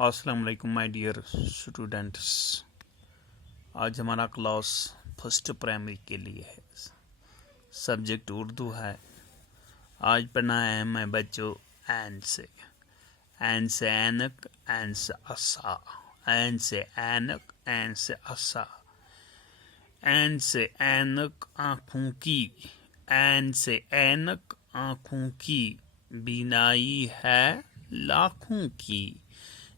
السلام علیکم my dear students. آج ہمارا کلاس فرسٹ پرائمری کے لیے ہے. سبجیکٹ اردو ہے. آج پڑھنا ہے ہمیں بچوں این سے. این سے اینک، این سے اسا، این سے اینک، این سے اسا. این سے اینک آنکھوں کی، این سے اینک آنکھوں کی، بینائی ہے لاکھوں کی،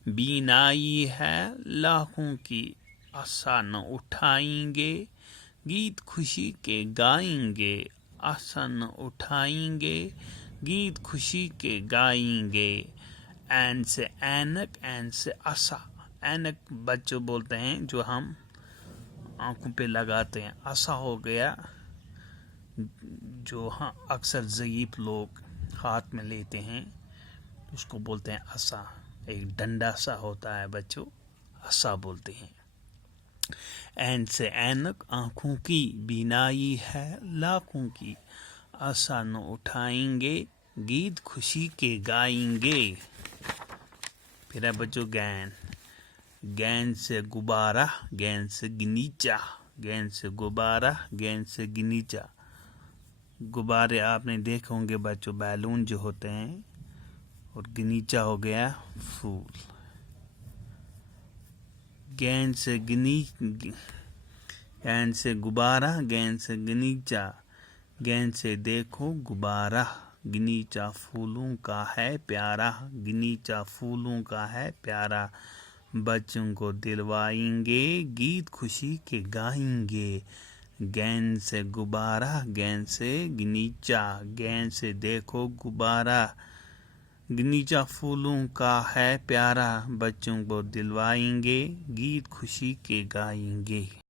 بینائی ہے لاکھوں کی. اسا نہ اٹھائیں گے گیت خوشی کے گائیں گے، اسا نہ اٹھائیں گے گیت خوشی کے گائیں گے. این سے اینک، این سے اسا. اینک بچوں بولتے ہیں جو ہم آنکھوں پہ لگاتے ہیں. اسا ہو گیا جو اکثر ضعیف لوگ ہاتھ میں لیتے ہیں، اس کو بولتے ہیں اسا. ایک ڈنڈا سا ہوتا ہے بچوں، اسا بولتے ہیں. این سے اینک آنکھوں کی، بینائی ہے لاکھوں کی، اسا نہ اٹھائیں گے گیت خوشی کے گائیں گے. پھر ہے بچوں گین. گین سے غبارہ، گین سے گنیچا، گین سے غبارہ، گین سے گنیچا. غبارے آپ نے دیکھے ہوں گے بچوں، بیلون جو ہوتے ہیں، اور گنیچا ہو گیا پھول. گین سے گین سے غبارہ، گین سے گنیچا، گین سے دیکھو غبارہ، گنیچا پھولوں کا ہے پیارا، گنیچا پھولوں کا ہے پیارا. بچوں کو دلوائیں گے گیت خوشی کے گائیں گے. گین سے غبارہ، گین سے گنیچا، گین سے دیکھو غبارہ، گنیچا پھولوں کا ہے پیارا. بچوں کو دلوائیں گے گیت خوشی کے گائیں گے.